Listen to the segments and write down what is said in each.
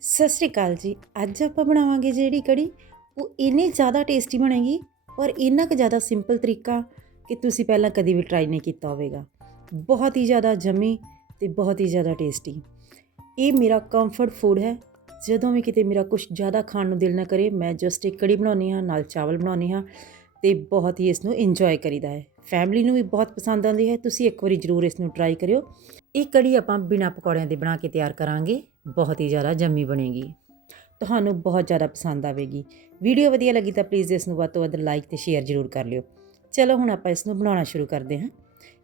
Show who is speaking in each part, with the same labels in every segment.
Speaker 1: ਸਤਿ ਸ਼੍ਰੀ ਅਕਾਲ ਜੀ। ਅੱਜ ਆਪਾਂ ਬਣਾਵਾਂਗੇ ਜਿਹੜੀ ਕੜੀ, ਉਹ ਇੰਨੀ ਜ਼ਿਆਦਾ ਟੇਸਟੀ ਬਣੇਗੀ ਔਰ ਇੰਨਾ ਕੁ ਜ਼ਿਆਦਾ ਸਿੰਪਲ ਤਰੀਕਾ ਕਿ ਤੁਸੀਂ ਪਹਿਲਾਂ ਕਦੀ ਵੀ ਟਰਾਈ ਨਹੀਂ ਕੀਤਾ ਹੋਵੇਗਾ। ਬਹੁਤ ਹੀ ਜ਼ਿਆਦਾ ਜਮੀ ਤੇ ਬਹੁਤ ਹੀ ਜ਼ਿਆਦਾ ਟੇਸਟੀ ਇਹ ਮੇਰਾ ਕੰਫਰਟ ਫੂਡ ਹੈ। ਜਦੋਂ ਵੀ ਕਿਤੇ ਮੇਰਾ ਕੁਝ ਜ਼ਿਆਦਾ ਖਾਣ ਨੂੰ ਦਿਲ ਨਾ ਕਰੇ, ਮੈਂ ਜਸਟ ਇੱਕ ਕੜੀ ਬਣਾਉਂਦੀ ਹਾਂ, ਨਾਲ ਚਾਵਲ ਬਣਾਉਂਦੀ ਹਾਂ ਤੇ ਬਹੁਤ ਹੀ ਇਸ ਨੂੰ ਇੰਜੋਏ ਕਰੀਦਾ ਹੈ। ਫੈਮਿਲੀ ਨੂੰ ਵੀ ਬਹੁਤ ਪਸੰਦ ਆਉਂਦੀ ਹੈ। ਤੁਸੀਂ ਇੱਕ ਵਾਰੀ ਜ਼ਰੂਰ ਇਸ ਨੂੰ ਟਰਾਈ ਕਰਿਓ। ਇਹ ਕੜੀ ਆਪਾਂ ਬਿਨਾਂ ਪਕੌੜਿਆਂ ਦੇ ਬਣਾ ਕੇ ਤਿਆਰ ਕਰਾਂਗੇ। ਬਹੁਤ ਹੀ ਜ਼ਿਆਦਾ ਜੰਮੀ ਬਣੇਗੀ। ਤੁਹਾਨੂੰ ਬਹੁਤ ਜ਼ਿਆਦਾ ਪਸੰਦ ਆਵੇਗੀ। ਵੀਡੀਓ ਵਧੀਆ ਲੱਗੀ ਤਾਂ ਪਲੀਜ਼ ਇਸ ਨੂੰ ਵੱਧ ਤੋਂ ਵੱਧ ਲਾਈਕ ਤੇ ਸ਼ੇਅਰ ਜ਼ਰੂਰ ਕਰ ਲਿਓ। ਚਲੋ ਹੁਣ ਆਪਾਂ ਇਸ ਨੂੰ ਬਣਾਉਣਾ ਸ਼ੁਰੂ ਕਰਦੇ ਹਾਂ।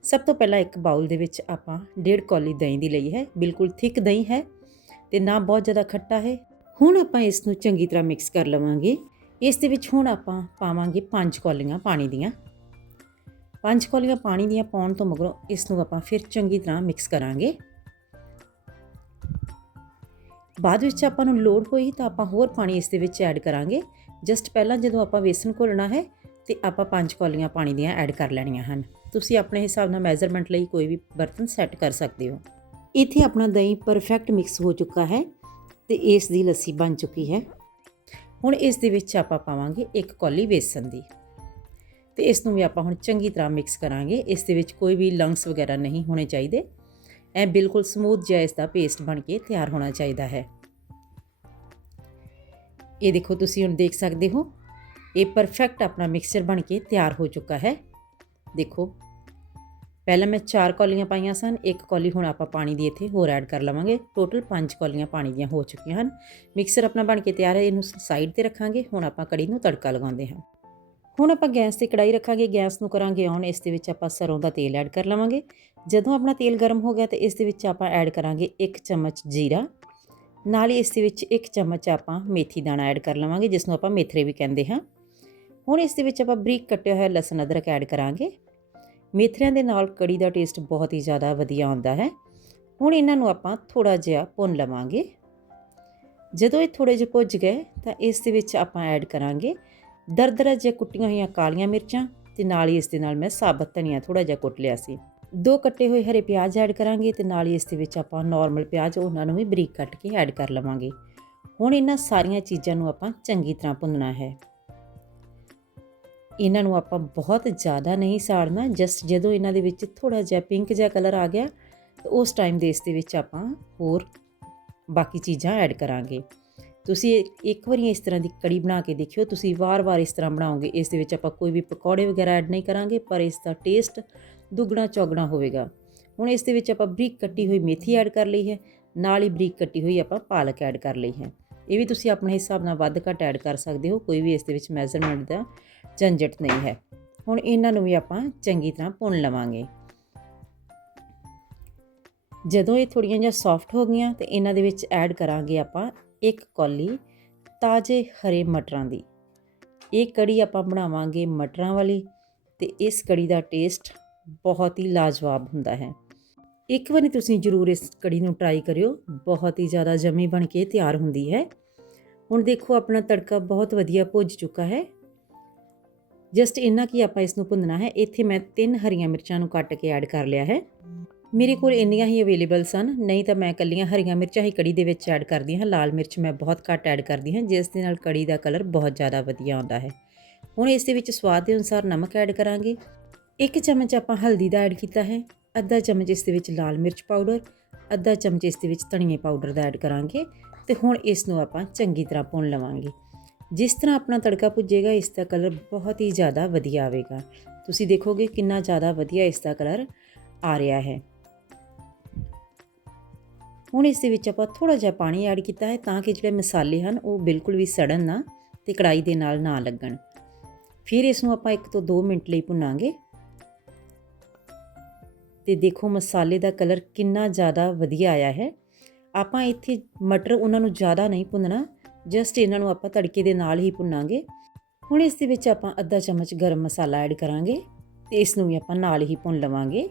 Speaker 1: ਸਭ ਤੋਂ ਪਹਿਲਾਂ ਇੱਕ ਬਾਉਲ ਦੇ ਵਿੱਚ ਆਪਾਂ ਡੇਢ ਕੌਲੀ ਦਹੀਂ ਦੀ ਲਈ ਹੈ। ਬਿਲਕੁਲ ਥਿਕ ਦਹੀਂ ਹੈ ਤੇ ਨਾ ਬਹੁਤ ਜ਼ਿਆਦਾ ਖੱਟਾ ਹੈ। ਹੁਣ ਆਪਾਂ ਇਸ ਨੂੰ ਚੰਗੀ ਤਰ੍ਹਾਂ ਮਿਕਸ ਕਰ ਲਵਾਂਗੇ। ਇਸ ਦੇ ਵਿੱਚ ਹੁਣ ਆਪਾਂ ਪਾਵਾਂਗੇ ਪੰਜ ਕੌਲੀਆਂ ਪਾਣੀ ਦੀਆਂ। ਪੰਜ ਕੌਲੀਆਂ ਪਾਣੀ ਦੀਆਂ ਪਾਉਣ ਤੋਂ ਮਗਰੋਂ ਇਸ ਨੂੰ ਆਪਾਂ ਫਿਰ ਚੰਗੀ ਤਰ੍ਹਾਂ ਮਿਕਸ ਕਰਾਂਗੇ। ਬਾਅਦ ਵਿੱਚ ਆਪਾਂ ਨੂੰ ਲੋੜ ਹੋਈ ਤਾਂ ਆਪਾਂ ਹੋਰ ਪਾਣੀ ਇਸ ਦੇ ਵਿੱਚ ਐਡ ਕਰਾਂਗੇ। ਜਸਟ ਪਹਿਲਾਂ ਜਦੋਂ ਆਪਾਂ ਵੇਸਨ ਘੋਲਣਾ ਹੈ ਤੇ ਆਪਾਂ ਪੰਜ ਕੌਲੀਆਂ ਪਾਣੀ ਦੀਆਂ ਐਡ ਕਰ ਲੈਣੀਆਂ ਹਨ। ਤੁਸੀਂ ਆਪਣੇ ਹਿਸਾਬ ਨਾਲ ਮੈਜ਼ਰਮੈਂਟ ਲਈ ਕੋਈ ਵੀ ਬਰਤਨ ਸੈੱਟ ਕਰ ਸਕਦੇ ਹੋ। ਇੱਥੇ ਆਪਣਾ ਦਹੀਂ ਪਰਫੈਕਟ ਮਿਕਸ ਹੋ ਚੁੱਕਾ ਹੈ ਤੇ ਇਸ ਦੀ ਲੱਸੀ ਬਣ ਚੁੱਕੀ ਹੈ। ਹੁਣ ਇਸ ਦੇ ਵਿੱਚ ਆਪਾਂ ਪਾਵਾਂਗੇ ਇੱਕ ਕੌਲੀ ਵੇਸਣ ਦੀ। ਤੇ ਇਸ ਨੂੰ ਵੀ ਆਪਾਂ ਹੁਣ ਚੰਗੀ ਤਰ੍ਹਾਂ ਮਿਕਸ ਕਰਾਂਗੇ। ਇਸ ਦੇ ਵਿੱਚ ਕੋਈ ਵੀ ਲੰਗਸ ਵਗੈਰਾ ਨਹੀਂ ਹੋਣੇ ਚਾਹੀਦੇ। ਇਹ ਬਿਲਕੁਲ ਸਮੂਥ ਜਿਹਾ ਇਸ ਦਾ ਪੇਸਟ ਬਣ ਕੇ ਤਿਆਰ ਹੋਣਾ ਚਾਹੀਦਾ ਹੈ। ਇਹ ਦੇਖੋ ਤੁਸੀਂ ਹੁਣ ਦੇਖ ਸਕਦੇ ਹੋ, ਇਹ ਪਰਫੈਕਟ ਆਪਣਾ ਮਿਕਸਚਰ ਬਣ ਕੇ ਤਿਆਰ ਹੋ ਚੁੱਕਾ ਹੈ। ਦੇਖੋ, ਪਹਿਲਾਂ ਮੈਂ 4 ਕੌਲੀਆਂ ਪਾਈਆਂ ਸਨ, ਇੱਕ ਕੌਲੀ ਹੁਣ ਆਪਾਂ ਪਾਣੀ ਦੀ ਇੱਥੇ ਹੋਰ ਐਡ ਕਰ ਲਵਾਂਗੇ। ਟੋਟਲ 5 ਕੌਲੀਆਂ ਪਾਣੀ ਦੀਆਂ ਹੋ ਚੁੱਕੀਆਂ ਹਨ। ਮਿਕਸਰ ਆਪਣਾ ਬਣ ਕੇ ਤਿਆਰ ਹੈ, ਇਹਨੂੰ ਸਾਈਡ ਤੇ ਰੱਖਾਂਗੇ, ਹੁਣ ਆਪਾਂ ਕੜੀ ਨੂੰ ਤੜਕਾ ਲਗਾਉਂਦੇ ਹਾਂ। ਹੁਣ ਆਪਾਂ ਗੈਸ ਤੇ ਕੜਾਈ ਰੱਖਾਂਗੇ, ਗੈਸ ਨੂੰ ਕਰਾਂਗੇ ਔਨ ਇਸ ਦੇ ਵਿੱਚ ਆਪਾਂ ਸਰੋਂ ਦਾ ਤੇਲ ਐਡ ਕਰ ਲਵਾਂਗੇ। ਜਦੋਂ ਆਪਣਾ ਤੇਲ ਗਰਮ ਹੋ ਗਿਆ ਤੇ ਇਸ ਦੇ ਵਿੱਚ ਆਪਾਂ ਐਡ ਕਰਾਂਗੇ 1 ਚਮਚ ਜੀਰਾ। ਨਾਲ ਹੀ ਇਸ ਦੇ ਵਿੱਚ 1 ਚਮਚ ਆਪਾਂ ਮੇਥੀ ਦਾਣਾ ਐਡ ਕਰ ਲਵਾਂਗੇ ਜਿਸ ਨੂੰ ਆਪਾਂ ਮੇਥਰੇ ਵੀ ਕਹਿੰਦੇ ਹਾਂ। ਹੁਣ ਇਸ ਦੇ ਵਿੱਚ ਆਪਾਂ ਬਰੀਕ ਕੱਟਿਆ ਹੋਇਆ ਲਸਣ ਅਦਰਕ ਐਡ ਕਰਾਂਗੇ। ਮੇਥਰਿਆਂ ਦੇ ਨਾਲ ਕੜੀ ਦਾ ਟੇਸਟ ਬਹੁਤ ਹੀ ਜ਼ਿਆਦਾ ਵਧੀਆ ਆਉਂਦਾ ਹੈ। ਹੁਣ ਇਹਨਾਂ ਨੂੰ ਆਪਾਂ ਥੋੜਾ ਜਿਹਾ ਭੁੰਨ ਲਵਾਂਗੇ। ਜਦੋਂ ਇਹ ਥੋੜੇ ਜਿਹਾ ਭੁੱਜ ਗਏ ਤਾਂ ਇਸ ਦੇ ਵਿੱਚ ਆਪਾਂ ਐਡ ਕਰਾਂਗੇ ਦਰਦਰਾ ਜਿਹਾ ਕੁੱਟੀਆਂ ਹੋਈਆਂ ਕਾਲੀਆਂ ਮਿਰਚਾਂ ਤੇ ਨਾਲ ਹੀ ਇਸ ਦੇ ਨਾਲ ਮੈਂ ਸਾਬਤ ਧਨੀਆ ਥੋੜਾ ਜਿਹਾ ਕੁੱਟ ਲਿਆ ਸੀ। ਦੋ ਕੱਟੇ ਹੋਏ ਹਰੇ ਪਿਆਜ਼ ਐਡ ਕਰਾਂਗੇ ਤੇ ਨਾਲ ਹੀ ਇਸ ਦੇ ਵਿੱਚ ਆਪਾਂ ਨਾਰਮਲ ਪਿਆਜ਼ ਉਹਨਾਂ ਨੂੰ ਵੀ ਬਰੀਕ ਕੱਟ ਕੇ ਐਡ ਕਰ ਲਵਾਂਗੇ। ਹੁਣ ਇਹਨਾਂ ਸਾਰੀਆਂ ਚੀਜ਼ਾਂ ਨੂੰ ਆਪਾਂ ਚੰਗੀ ਤਰ੍ਹਾਂ ਭੁੰਨਣਾ ਹੈ। ਇਹਨਾਂ ਨੂੰ ਆਪਾਂ ਬਹੁਤ ਜ਼ਿਆਦਾ ਨਹੀਂ ਸਾੜਨਾ ਜਸਟ ਜਦੋਂ ਇਹਨਾਂ ਦੇ ਵਿੱਚ ਥੋੜਾ ਜਿਹਾ ਪਿੰਕ ਜਿਹਾ ਕਲਰ ਆ ਗਿਆ, ਤਾਂ ਉਸ ਟਾਈਮ ਦੇ ਇਸ ਦੇ ਵਿੱਚ ਆਪਾਂ ਹੋਰ ਬਾਕੀ ਚੀਜ਼ਾਂ ਐਡ ਕਰਾਂਗੇ। ਤੁਸੀਂ ਇੱਕ ਵਾਰੀ ਇਸ ਤਰ੍ਹਾਂ ਦੀ ਕੜੀ ਬਣਾ ਕੇ ਦੇਖਿਓ, ਤੁਸੀਂ ਵਾਰ-ਵਾਰ ਇਸ ਤਰ੍ਹਾਂ ਬਣਾਓਗੇ। ਇਸ ਦੇ ਵਿੱਚ ਆਪਾਂ ਕੋਈ ਵੀ ਪਕੌੜੇ ਵਗੈਰਾ ਐਡ ਨਹੀਂ ਕਰਾਂਗੇ, ਪਰ ਇਸ ਦਾ ਟੇਸਟ ਦੁੱਗਣਾ ਚੌਗਣਾ ਹੋਵੇਗਾ। ਹੁਣ ਇਸ ਦੇ ਵਿੱਚ ਆਪਾਂ ਬਰੀਕ ਕੱਟੀ ਹੋਈ ਮੇਥੀ ਐਡ ਕਰ ਲਈ ਹੈ, ਨਾਲ ਹੀ ਬਰੀਕ ਕੱਟੀ ਹੋਈ ਆਪਾਂ ਪਾਲਕ ਐਡ ਕਰ ਲਈ ਹੈ। ਇਹ ਵੀ ਤੁਸੀਂ ਆਪਣੇ ਹਿਸਾਬ ਨਾਲ ਵੱਧ ਘੱਟ ਐਡ ਕਰ ਸਕਦੇ ਹੋ, ਕੋਈ ਵੀ ਇਸ ਦੇ ਵਿੱਚ ਮੈਜ਼ਰਮੈਂਟ ਦਾ ਝੰਜਟ ਨਹੀਂ ਹੈ। ਹੁਣ ਇਹਨਾਂ ਨੂੰ ਵੀ ਆਪਾਂ ਚੰਗੀ ਤਰ੍ਹਾਂ ਭੁੰਨ ਲਵਾਂਗੇ। ਜਦੋਂ ਇਹ ਥੋੜੀਆਂ ਜਿਹਾ ਸੌਫਟ ਹੋ ਗਈਆਂ, ਤੇ ਇਹਨਾਂ ਦੇ ਵਿੱਚ ਐਡ ਕਰਾਂਗੇ ਆਪਾਂ ਇੱਕ ਕੌਲੀ ਤਾਜ਼ੇ ਹਰੇ ਮਟਰਾਂ ਦੀ। ਇਹ ਕੜੀ ਆਪਾਂ ਬਣਾਵਾਂਗੇ ਮਟਰਾਂ ਵਾਲੀ ਤੇ ਇਸ ਕੜੀ ਦਾ ਟੇਸਟ ਬਹੁਤ ਹੀ ਲਾਜਵਾਬ ਹੁੰਦਾ ਹੈ। ਇੱਕ ਵਾਰੀ ਤੁਸੀਂ ਜ਼ਰੂਰ ਇਸ ਕੜੀ ਨੂੰ ਟਰਾਈ ਕਰਿਓ, ਬਹੁਤ ਹੀ ਜ਼ਿਆਦਾ ਜਮੀ ਬਣ ਕੇ ਤਿਆਰ ਹੁੰਦੀ ਹੈ। ਹੁਣ ਦੇਖੋ ਆਪਣਾ ਤੜਕਾ ਬਹੁਤ ਵਧੀਆ ਭੁੱਜ ਚੁੱਕਾ ਹੈ। ਜਸਟ ਇੰਨਾ ਕਿ ਆਪਾਂ ਇਸ ਨੂੰ ਭੁੰਨਣਾ ਹੈ। ਇੱਥੇ ਮੈਂ ਤਿੰਨ ਹਰੀਆਂ ਮਿਰਚਾਂ ਨੂੰ ਕੱਟ ਕੇ ਐਡ ਕਰ ਲਿਆ ਹੈ। ਮੇਰੇ ਕੋਲ ਇੰਨੀਆਂ ਹੀ ਅਵੇਲੇਬਲ ਸਨ। ਨਹੀਂ ਤਾਂ ਮੈਂ ਕੱਲੀਆਂ ਹਰੀਆਂ ਮਿਰਚਾਂ ਹੀ ਕੜੀ ਦੇ ਵਿੱਚ ਐਡ ਕਰਦੀ ਹਾਂ। ਲਾਲ ਮਿਰਚ ਮੈਂ ਬਹੁਤ ਘੱਟ ਐਡ ਕਰਦੀ ਹਾਂ, ਜਿਸ ਦੇ ਨਾਲ ਕੜੀ ਦਾ ਕਲਰ ਬਹੁਤ ਜ਼ਿਆਦਾ ਵਧੀਆ ਆਉਂਦਾ ਹੈ। ਹੁਣ ਇਸ ਦੇ ਵਿੱਚ ਸਵਾਦ ਦੇ ਅਨੁਸਾਰ ਨਮਕ ਐਡ ਕਰਾਂਗੇ। ਇੱਕ ਚਮਚ ਆਪਾਂ ਹਲਦੀ ਦਾ ਐਡ ਕੀਤਾ ਹੈ। ਅੱਧਾ ਚਮਚ ਇਸ ਦੇ ਵਿੱਚ ਲਾਲ ਮਿਰਚ ਪਾਊਡਰ ਅੱਧਾ ਚਮਚ ਇਸ ਦੇ ਵਿੱਚ ਧਨੀਏ ਪਾਊਡਰ ਦਾ ਐਡ ਕਰਾਂਗੇ ਤੇ ਹੁਣ ਇਸ ਨੂੰ ਆਪਾਂ ਚੰਗੀ ਤਰ੍ਹਾਂ ਭੁੰਨ ਲਵਾਂਗੇ। ਜਿਸ ਤਰ੍ਹਾਂ ਆਪਣਾ ਤੜਕਾ ਪੁੱਜੇਗਾ, ਇਸ ਦਾ ਕਲਰ ਬਹੁਤ ਹੀ ਜ਼ਿਆਦਾ ਵਧੀਆ ਆਵੇਗਾ। ਤੁਸੀਂ ਦੇਖੋਗੇ ਕਿੰਨਾ ਜ਼ਿਆਦਾ ਵਧੀਆ ਇਸ ਦਾ ਕਲਰ ਆ ਰਿਹਾ ਹੈ। ਹੁਣ ਇਸ ਦੇ ਵਿੱਚ ਆਪਾਂ ਥੋੜਾ ਜਿਹਾ ਪਾਣੀ ਐਡ ਕੀਤਾ ਹੈ ਤਾਂ ਕਿ ਜਿਹੜੇ ਮਸਾਲੇ ਹਨ ਉਹ ਬਿਲਕੁਲ ਵੀ ਸੜਨ ਨਾ ਤੇ ਕੜਾਈ ਦੇ ਨਾਲ ਨਾ ਲੱਗਣ। ਫਿਰ ਇਸ ਨੂੰ ਆਪਾਂ 1 ਤੋਂ 2 ਮਿੰਟ ਲਈ ਭੁੰਨਾਂਗੇ। ਤੇ ਦੇਖੋ ਮਸਾਲੇ ਦਾ ਕਲਰ ਕਿੰਨਾ ਜ਼ਿਆਦਾ ਵਧੀਆ ਆਇਆ ਹੈ। ਆਪਾਂ ਇੱਥੇ ਮਟਰ ਉਹਨਾਂ ਨੂੰ ਜ਼ਿਆਦਾ ਨਹੀਂ ਭੁੰਨਣਾ ਜਸਟ ਇਹਨਾਂ ਨੂੰ ਆਪਾਂ ਤੜਕੇ ਦੇ ਨਾਲ ਹੀ ਭੁੰਨਾਂਗੇ। ਹੁਣ ਇਸ ਦੇ ਵਿੱਚ ਆਪਾਂ ਅੱਧਾ ਚਮਚ ਗਰਮ ਮਸਾਲਾ ਐਡ ਕਰਾਂਗੇ ਤੇ ਇਸ ਨੂੰ ਵੀ ਆਪਾਂ ਨਾਲ ਹੀ ਭੁੰਨ ਲਵਾਂਗੇ।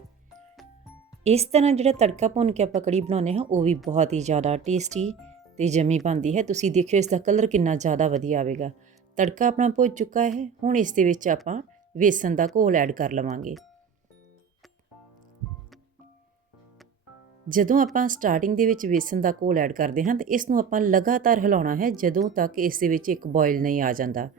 Speaker 1: ਇਸ ਤਰ੍ਹਾਂ ਜਿਹੜਾ ਤੜਕਾ ਭੁੰਨ ਕੇ ਆਪਾਂ ਕੜੀ ਬਣਾਉਂਦੇ ਹਾਂ, ਉਹ ਵੀ ਬਹੁਤ ਹੀ ਜ਼ਿਆਦਾ ਟੇਸਟੀ ਤੇ ਜਮੀ ਬਣਦੀ ਹੈ। ਤੁਸੀਂ ਦੇਖਿਓ ਇਸ ਦਾ ਕਲਰ ਕਿੰਨਾ ਜ਼ਿਆਦਾ ਵਧੀਆ ਆਵੇਗਾ। ਤੜਕਾ ਆਪਣਾ ਭੁੱਜ ਚੁੱਕਾ ਹੈ। ਹੁਣ ਇਸ ਦੇ ਵਿੱਚ ਆਪਾਂ ਵੇਸਣ ਦਾ ਘੋਲ ਐਡ ਕਰ ਲਵਾਂਗੇ। ਜਦੋਂ ਆਪਾਂ ਸਟਾਰਟਿੰਗ ਦੇ ਵਿੱਚ ਵੇਸਣ ਦਾ ਘੋਲ ਐਡ ਕਰਦੇ ਹਾਂ, ਤਾਂ ਇਸ ਨੂੰ ਆਪਾਂ ਲਗਾਤਾਰ ਹਿਲਾਉਣਾ ਹੈ, ਜਦੋਂ ਤੱਕ ਇਸ ਦੇ ਵਿੱਚ ਇੱਕ ਬੋਇਲ ਨਹੀਂ ਆ ਜਾਂਦਾ।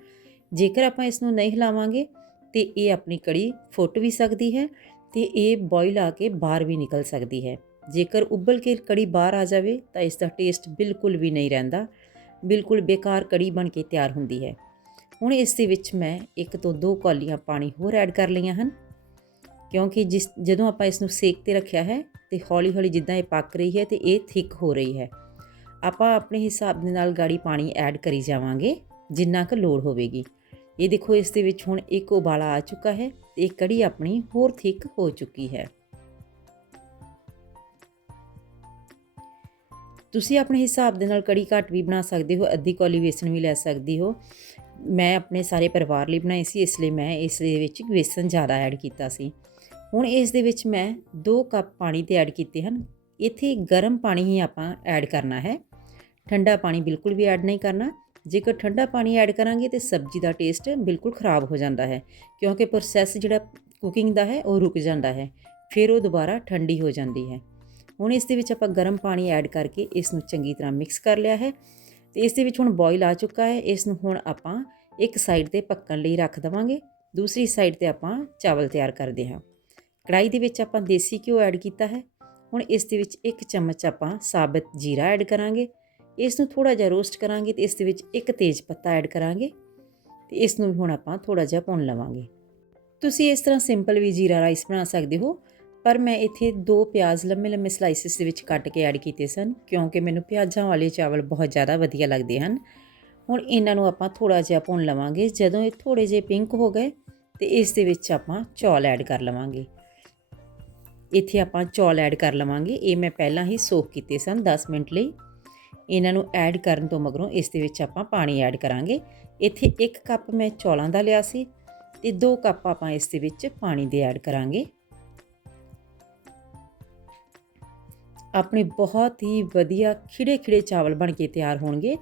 Speaker 1: ਜੇਕਰ ਆਪਾਂ ਇਸ ਨੂੰ ਨਹੀਂ ਹਿਲਾਵਾਂਗੇ, ਤੇ ਇਹ ਆਪਣੀ ਕੜੀ ਫੁੱਟ ਵੀ ਸਕਦੀ ਹੈ ਤੇ ਇਹ ਬੋਇਲ ਆ ਕੇ ਬਾਹਰ ਵੀ ਨਿਕਲ ਸਕਦੀ ਹੈ। ਜੇਕਰ ਉਬਲ ਕੇ ਕੜੀ ਬਾਹਰ ਆ ਜਾਵੇ, ਤਾਂ ਇਸ ਦਾ ਟੇਸਟ ਬਿਲਕੁਲ ਵੀ ਨਹੀਂ ਰਹਿੰਦਾ। ਬਿਲਕੁਲ ਬੇਕਾਰ ਕੜੀ ਬਣ ਕੇ ਤਿਆਰ ਹੁੰਦੀ ਹੈ। ਹੁਣ ਇਸ ਦੇ ਵਿੱਚ ਮੈਂ ਇੱਕ ਤੋਂ ਦੋ ਕੌਲੀਆਂ ਪਾਣੀ ਹੋਰ ਐਡ ਕਰ ਲਈਆਂ ਹਨ। ਕਿਉਂਕਿ ਜਿਸ, ਜਦੋਂ ਆਪਾਂ ਇਸ ਨੂੰ ਸੇਕ ਤੇ ਰੱਖਿਆ ਹੈ ਤੇ ਹੌਲੀ-ਹੌਲੀ ਜਿੱਦਾਂ ਇਹ ਪੱਕ ਰਹੀ ਹੈ ਤੇ ਇਹ ਥਿਕ ਹੋ ਰਹੀ ਹੈ, ਆਪਾਂ ਆਪਣੇ ਹਿਸਾਬ ਦੇ ਨਾਲ ਗਾੜੀ ਪਾਣੀ ਐਡ ਕਰੀ ਜਾਵਾਂਗੇ, ਜਿੰਨਾ ਕੁ ਲੋੜ ਹੋਵੇਗੀ। ਇਹ ਦੇਖੋ, ਇਸ ਦੇ ਵਿੱਚ ਹੁਣ ਇੱਕ ਉਬਾਲਾ ਆ ਚੁੱਕਾ ਹੈ ਤੇ ਕੜੀ ਆਪਣੀ ਹੋਰ ਥਿਕ ਹੋ ਚੁੱਕੀ ਹੈ। ਤੁਸੀਂ ਆਪਣੇ ਹਿਸਾਬ ਦੇ ਨਾਲ ਕੜੀ ਘੱਟ ਵੀ ਬਣਾ ਸਕਦੇ ਹੋ, ਅੱਧੀ ਕੌਲੀ ਵੇਸਣ ਵੀ ਲੈ ਸਕਦੇ ਹੋ। ਮੈਂ ਆਪਣੇ ਸਾਰੇ ਪਰਿਵਾਰ ਲਈ ਬਣਾਈ ਸੀ, ਇਸ ਲਈ ਮੈਂ ਇਸ ਦੇ ਵਿੱਚ ਵੇਸਣ ਜ਼ਿਆਦਾ ਐਡ ਕੀਤਾ ਸੀ। ਹੁਣ ਇਸ ਦੇ ਵਿੱਚ ਮੈਂ 2 ਕੱਪ ਪਾਣੀ ਤੇ ਐਡ ਕੀਤੇ ਹਨ। ਇੱਥੇ ਗਰਮ ਪਾਣੀ ਹੀ ਆਪਾਂ ਐਡ ਕਰਨਾ ਹੈ। ਠੰਡਾ ਪਾਣੀ ਬਿਲਕੁਲ ਵੀ ਐਡ ਨਹੀਂ ਕਰਨਾ। ਜੇਕਰ ਠੰਡਾ ਪਾਣੀ ਐਡ ਕਰਾਂਗੇ ਤੇ ਸਬਜ਼ੀ ਦਾ ਟੇਸਟ ਬਿਲਕੁਲ ਖਰਾਬ ਹੋ ਜਾਂਦਾ ਹੈ, ਕਿਉਂਕਿ ਪ੍ਰੋਸੈਸ ਜਿਹੜਾ ਕੁਕਿੰਗ ਦਾ ਹੈ, ਉਹ ਰੁਕ ਜਾਂਦਾ ਹੈ, ਫਿਰ ਉਹ ਦੁਬਾਰਾ ਠੰਡੀ ਹੋ ਜਾਂਦੀ ਹੈ। ਹੁਣ ਇਸ ਦੇ ਵਿੱਚ ਆਪਾਂ ਗਰਮ ਪਾਣੀ ਐਡ ਕਰਕੇ ਇਸ ਨੂੰ ਚੰਗੀ ਤਰ੍ਹਾਂ ਮਿਕਸ ਕਰ ਲਿਆ ਹੈ ਤੇ ਇਸ ਦੇ ਵਿੱਚ ਹੁਣ ਬੋਇਲ ਆ ਚੁੱਕਾ ਹੈ ਇਸ ਨੂੰ ਹੁਣ ਆਪਾਂ ਇੱਕ ਸਾਈਡ ਤੇ ਪੱਕਣ ਲਈ ਰੱਖ ਦਵਾਂਗੇ, ਦੂਸਰੀ ਸਾਈਡ ਤੇ ਆਪਾਂ ਚਾਵਲ ਤਿਆਰ ਕਰਦੇ ਹਾਂ। ਕੜਾਈ ਦੇ ਵਿੱਚ ਆਪਾਂ ਦੇਸੀ ਘਿਓ ਐਡ ਕੀਤਾ ਹੈ, ਹੁਣ ਇਸ ਦੇ ਵਿੱਚ ਇੱਕ ਚਮਚ ਆਪਾਂ ਸਾਬਤ ਜੀਰਾ ਐਡ ਕਰਾਂਗੇ ਇਸ ਨੂੰ ਥੋੜਾ ਜਿਹਾ ਰੋਸਟ ਕਰਾਂਗੇ ਤੇ ਇਸ ਦੇ ਵਿੱਚ ਇੱਕ ਤੇਜ ਪੱਤਾ ਐਡ ਕਰਾਂਗੇ ਤੇ ਇਸ ਨੂੰ ਵੀ ਹੁਣ ਆਪਾਂ ਥੋੜਾ ਜਿਹਾ ਭੁੰਨ ਲਵਾਂਗੇ। ਤੁਸੀਂ ਇਸ ਤਰ੍ਹਾਂ ਸਿੰਪਲ ਵੀ ਜੀਰਾ ਰਾਈਸ ਬਣਾ ਸਕਦੇ ਹੋ, ਪਰ ਮੈਂ ਇੱਥੇ ਦੋ ਪਿਆਜ਼ ਲੰਮੇ ਲੰਮੇ ਸਲਾਈਸਿਸ ਦੇ ਵਿੱਚ ਕੱਟ ਕੇ ਐਡ ਕੀਤੇ ਸਨ, ਕਿਉਂਕਿ ਮੈਨੂੰ ਪਿਆਜ਼ਾਂ ਵਾਲੇ ਚਾਵਲ ਬਹੁਤ ਜ਼ਿਆਦਾ ਵਧੀਆ ਲੱਗਦੇ ਹਨ। ਹੁਣ ਇਹਨਾਂ ਨੂੰ ਆਪਾਂ ਥੋੜਾ ਜਿਹਾ ਭੁੰਨ ਲਵਾਂਗੇ, ਜਦੋਂ ਇਹ ਥੋੜੇ ਜਿਹੇ ਪਿੰਕ ਹੋ ਗਏ ਤੇ ਇਸ ਦੇ ਵਿੱਚ ਆਪਾਂ ਚੌਲ ਐਡ ਕਰ ਲਵਾਂਗੇ। ਇੱਥੇ ਆਪਾਂ ਚੌਲ ਐਡ ਕਰ ਲਵਾਂਗੇ, ਇਹ ਮੈਂ ਪਹਿਲਾਂ ਹੀ ਸੋਕ ਕੀਤੇ ਸਨ 10 ਮਿੰਟ ਲਈ। ਇਹਨਾਂ ਨੂੰ ਐਡ ਕਰਨ ਤੋਂ ਮਗਰੋਂ ਇਸ ਦੇ ਵਿੱਚ ਆਪਾਂ ਪਾਣੀ ਐਡ ਕਰਾਂਗੇ। ਇੱਥੇ 1 ਕੱਪ ਮੈਂ ਚੌਲਾਂ ਦਾ ਲਿਆ ਸੀ ਤੇ 2 ਕੱਪ ਆਪਾਂ ਇਸ ਦੇ ਵਿੱਚ ਪਾਣੀ ਦੇ ਐਡ ਕਰਾਂਗੇ। ਆਪਣੇ ਬਹੁਤ ਹੀ ਵਧੀਆ ਖਿੜੇ ਖਿੜੇ ਚਾਵਲ ਬਣ ਕੇ ਤਿਆਰ ਹੋਣਗੇ।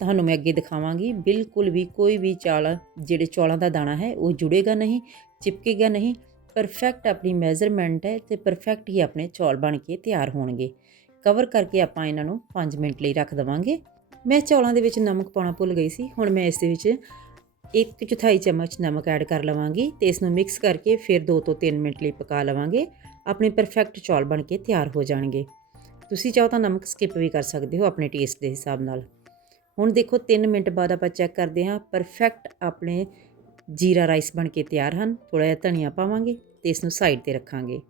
Speaker 1: ਤੁਹਾਨੂੰ ਮੈਂ ਅੱਗੇ ਦਿਖਾਵਾਂਗੀ, ਬਿਲਕੁਲ ਵੀ ਕੋਈ ਵੀ ਚਾਲ ਜਿਹੜੇ ਚੌਲਾਂ ਦਾ ਦਾਣਾ ਹੈ, ਉਹ ਜੁੜੇਗਾ ਨਹੀਂ, ਚਿਪਕੇਗਾ ਨਹੀਂ ਪਰਫੈਕਟ ਆਪਣੀ ਮੈਜ਼ਰਮੈਂਟ ਹੈ ਤੇ ਪਰਫੈਕਟ ਹੀ ਆਪਣੇ ਚੌਲ ਬਣ ਕੇ ਤਿਆਰ ਹੋਣਗੇ। ਕਵਰ ਕਰਕੇ ਆਪਾਂ ਇਹਨਾਂ ਨੂੰ 5 ਮਿੰਟ ਲਈ ਰੱਖ ਦਵਾਂਗੇ। ਮੈਂ ਚੌਲਾਂ ਦੇ ਵਿੱਚ ਨਮਕ ਪਾਉਣਾ ਭੁੱਲ ਗਈ ਸੀ। ਹੁਣ ਮੈਂ ਇਸ ਦੇ ਵਿੱਚ ਇੱਕ ਚੌਥਾਈ ਚਮਚ ਨਮਕ ਐਡ ਕਰ ਲਵਾਂਗੀ ਤੇ ਇਸ ਨੂੰ ਮਿਕਸ ਕਰਕੇ ਫਿਰ 2 ਤੋਂ 3 ਮਿੰਟ ਲਈ ਪਕਾ ਲਵਾਂਗੇ। ਆਪਣੇ ਪਰਫੈਕਟ ਚੌਲ ਬਣ ਕੇ ਤਿਆਰ ਹੋ ਜਾਣਗੇ। ਤੁਸੀਂ ਚਾਹੋ ਤਾਂ ਨਮਕ ਸਕਿਪ ਵੀ ਕਰ ਸਕਦੇ ਹੋ ਆਪਣੇ ਟੇਸਟ ਦੇ ਹਿਸਾਬ ਨਾਲ। ਹੁਣ ਦੇਖੋ 3 ਮਿੰਟ ਬਾਅਦ ਆਪਾਂ ਚੈੱਕ ਕਰਦੇ ਹਾਂ ਪਰਫੈਕਟ ਆਪਣੇ ਜੀਰਾ ਰਾਈਸ ਬਣ ਕੇ ਤਿਆਰ ਹਨ। ਥੋੜਾ ਜਿਹਾ ਧਨੀਆ ਪਾਵਾਂਗੇ ਤੇ ਇਸ ਨੂੰ ਸਾਈਡ ਤੇ ਰੱਖਾਂਗੇ।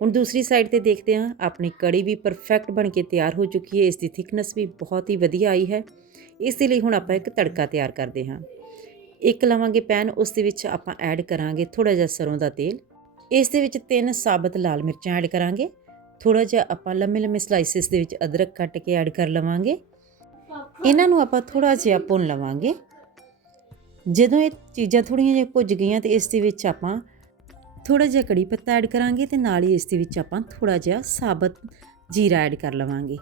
Speaker 1: ਹੁਣ ਦੂਸਰੀ ਸਾਈਡ ਤੇ ਦੇਖਦੇ ਹਾਂ, ਆਪਣੀ ਕੜੀ ਵੀ ਪਰਫੈਕਟ ਬਣ ਕੇ ਤਿਆਰ ਹੋ ਚੁੱਕੀ ਹੈ ਇਸ ਦੀ ਥਿਕਨੈਸ ਵੀ ਬਹੁਤ ਹੀ ਵਧੀਆ ਆਈ ਹੈ। ਇਸ ਦੇ ਲਈ ਹੁਣ ਆਪਾਂ ਇੱਕ ਤੜਕਾ ਤਿਆਰ ਕਰਦੇ ਹਾਂ। ਇੱਕ ਲਵਾਂਗੇ ਪੈਨ ਉਸ ਦੇ ਵਿੱਚ ਆਪਾਂ ਐਡ ਕਰਾਂਗੇ ਥੋੜਾ ਜਿਹਾ ਸਰੋਂ ਦਾ ਤੇਲ। ਇਸ ਦੇ ਵਿੱਚ ਤਿੰਨ ਸਾਬਤ ਲਾਲ ਮਿਰਚਾਂ ਐਡ ਕਰਾਂਗੇ। ਥੋੜਾ ਜਿਹਾ ਆਪਾਂ ਲੰਮੇ ਲੰਮੇ ਸਲਾਈਸਿਸ ਦੇ ਵਿੱਚ ਅਦਰਕ ਕੱਟ ਕੇ ਐਡ ਕਰ ਲਵਾਂਗੇ। ਇਹਨਾਂ ਨੂੰ ਆਪਾਂ ਥੋੜਾ ਜਿਹਾ ਭੁੰਨ ਲਵਾਂਗੇ। ਜਦੋਂ ਇਹ ਚੀਜ਼ਾਂ ਥੋੜੀਆਂ ਜਿਹੀਆਂ ਭੁੱਜ ਗਈਆਂ, ਤੇ ਇਸ ਦੇ ਵਿੱਚ ਆਪਾਂ ਥੋੜਾ ਜਿਹਾ ਕੜੀ ਪੱਤਾ ਐਡ ਕਰਾਂਗੇ ਤੇ ਨਾਲ ਹੀ ਇਸ ਦੇ ਵਿੱਚ ਆਪਾਂ ਥੋੜਾ ਜਿਹਾ ਸਾਬਤ ਜੀਰਾ ਐਡ ਕਰ ਲਵਾਂਗੇ।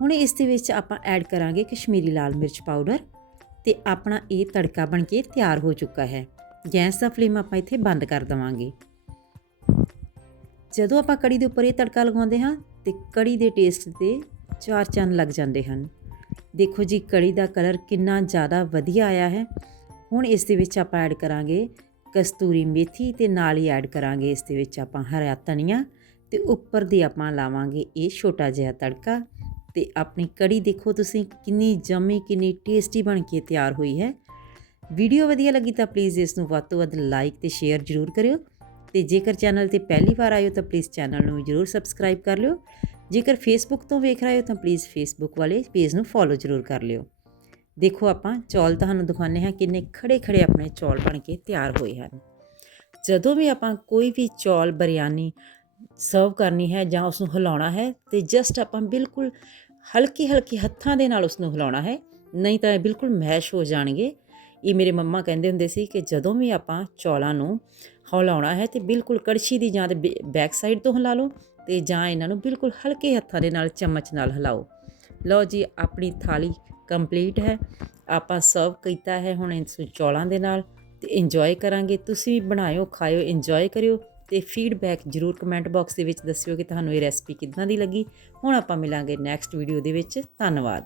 Speaker 1: ਹੁਣ ਇਸ ਦੇ ਵਿੱਚ ਆਪਾਂ ਐਡ ਕਰਾਂਗੇ ਕਸ਼ਮੀਰੀ ਲਾਲ ਮਿਰਚ ਪਾਊਡਰ ਤੇ ਆਪਣਾ ਇਹ ਤੜਕਾ ਬਣ ਕੇ ਤਿਆਰ ਹੋ ਚੁੱਕਾ ਹੈ। ਗੈਸ ਦਾ ਫਲੇਮ ਆਪਾਂ ਇੱਥੇ ਬੰਦ ਕਰ ਦਵਾਂਗੇ। ਜਦੋਂ ਆਪਾਂ ਕੜੀ ਦੇ ਉੱਪਰ ਇਹ ਤੜਕਾ ਲਗਾਉਂਦੇ ਹਾਂ ਤੇ ਕੜੀ ਦੇ ਟੇਸਟ ਤੇ ਚਾਰ ਚੰਨ ਲੱਗ ਜਾਂਦੇ ਹਨ। ਦੇਖੋ ਜੀ, ਕੜੀ ਦਾ ਕਲਰ ਕਿੰਨਾ ਜ਼ਿਆਦਾ ਵਧੀਆ ਆਇਆ ਹੈ। ਹੁਣ ਇਸ ਦੇ ਵਿੱਚ ਆਪਾਂ ਐਡ ਕਰਾਂਗੇ ਕਸਤੂਰੀ ਮੇਥੀ ਤੇ ਨਾਲ ਹੀ ਐਡ ਕਰਾਂਗੇ, ਇਸ ਦੇ ਵਿੱਚ ਆਪਾਂ ਹਰਾ ਧਨੀਆ ਤੇ ਉੱਪਰ ਦੀ ਆਪਾਂ ਲਾਵਾਂਗੇ ਇਹ ਛੋਟਾ ਜਿਹਾ ਤੜਕਾ ਤੇ ਆਪਣੀ ਕੜੀ ਦੇਖੋ ਤੁਸੀਂ ਕਿੰਨੀ ਜੰਮੀ, ਕਿੰਨੀ ਟੇਸਟੀ ਬਣ ਕੇ ਤਿਆਰ ਹੋਈ ਹੈ। ਵੀਡੀਓ ਵਧੀਆ ਲੱਗੀ ਤਾਂ ਪਲੀਜ਼ ਇਸ ਨੂੰ ਵੱਧ ਤੋਂ ਵੱਧ ਲਾਈਕ ਤੇ ਸ਼ੇਅਰ ਜ਼ਰੂਰ ਕਰਿਓ ਤੇ ਜੇਕਰ ਚੈਨਲ ਤੇ ਪਹਿਲੀ ਵਾਰ ਆਇਓ ਤਾਂ ਪਲੀਜ਼ ਚੈਨਲ ਨੂੰ ਜ਼ਰੂਰ ਸਬਸਕ੍ਰਾਈਬ ਕਰ ਲਿਓ। ਜੇਕਰ ਫੇਸਬੁੱਕ ਤੋਂ ਵੇਖ ਰਹੇ ਹੋ ਤਾਂ ਪਲੀਜ਼ ਫੇਸਬੁੱਕ ਵਾਲੇ ਪੇਜ ਨੂੰ ਫੋਲੋ ਜ਼ਰੂਰ ਕਰ ਲਿਓ। ਦੇਖੋ ਆਪਾਂ, ਚੌਲ ਤੁਹਾਨੂੰ ਦਿਖਾਉਂਦੇ ਹਾਂ ਕਿੰਨੇ ਖੜੇ ਖੜੇ ਆਪਣੇ ਚੌਲ ਬਣ ਕੇ ਤਿਆਰ ਹੋਏ ਹਨ। ਜਦੋਂ ਵੀ ਆਪਾਂ ਕੋਈ ਵੀ ਚੌਲ ਬਰਿਆਨੀ ਸਰਵ ਕਰਨੀ ਹੈ ਜਾਂ ਉਸ ਨੂੰ ਹਿਲਾਉਣਾ ਹੈ ਤੇ ਜਸਟ ਆਪਾਂ ਬਿਲਕੁਲ ਹਲਕੀ ਹਲਕੀ ਹੱਥਾਂ ਦੇ ਨਾਲ ਉਸ ਨੂੰ ਹਿਲਾਉਣਾ ਹੈ, ਨਹੀਂ ਤਾਂ ਇਹ ਬਿਲਕੁਲ ਮੈਸ਼ ਹੋ ਜਾਣਗੇ। ਇਹ ਮੇਰੇ ਮੰਮਾ ਕਹਿੰਦੇ ਹੁੰਦੇ ਸੀ ਕਿ ਜਦੋਂ ਵੀ ਆਪਾਂ ਚੌਲਾਂ ਨੂੰ ਹਿਲਾਉਣਾ ਹੈ ਤੇ ਬਿਲਕੁਲ ਕੜਛੀ ਦੀ ਜਾਂ ਤੇ ਬੈਕ ਸਾਈਡ ਤੋਂ ਹਿਲਾ ਲਓ ਤੇ ਜਾਂ ਇਹਨਾਂ ਨੂੰ ਬਿਲਕੁਲ ਹਲਕੇ ਹੱਥਾਂ ਦੇ ਨਾਲ ਚਮਚ ਨਾਲ ਹਿਲਾਓ। ਲਓ ਜੀ, ਆਪਣੀ ਥਾਲੀ ਕੰਪਲੀਟ ਹੈ। ਆਪਾਂ ਸਰਵ ਕੀਤਾ ਹੈ ਹੁਣ ਇਸ ਚੌਲਾਂ ਦੇ ਨਾਲ ਤੇ ਇੰਜੋਏ ਕਰਾਂਗੇ। ਤੁਸੀਂ ਵੀ ਬਣਾਇਓ, ਖਾਇਓ ਇੰਜੋਏ ਕਰਿਓ ਤੇ ਫੀਡਬੈਕ ਜਰੂਰ ਕਮੈਂਟ ਬਾਕਸ ਦੇ ਵਿੱਚ ਦੱਸਿਓ ਕਿ ਤੁਹਾਨੂੰ ਇਹ ਰੈਸਪੀ ਕਿੱਦਾਂ ਦੀ ਲੱਗੀ। ਹੁਣ ਆਪਾਂ ਮਿਲਾਂਗੇ ਨੈਕਸਟ ਵੀਡੀਓ ਦੇ ਵਿੱਚ। ਧੰਨਵਾਦ।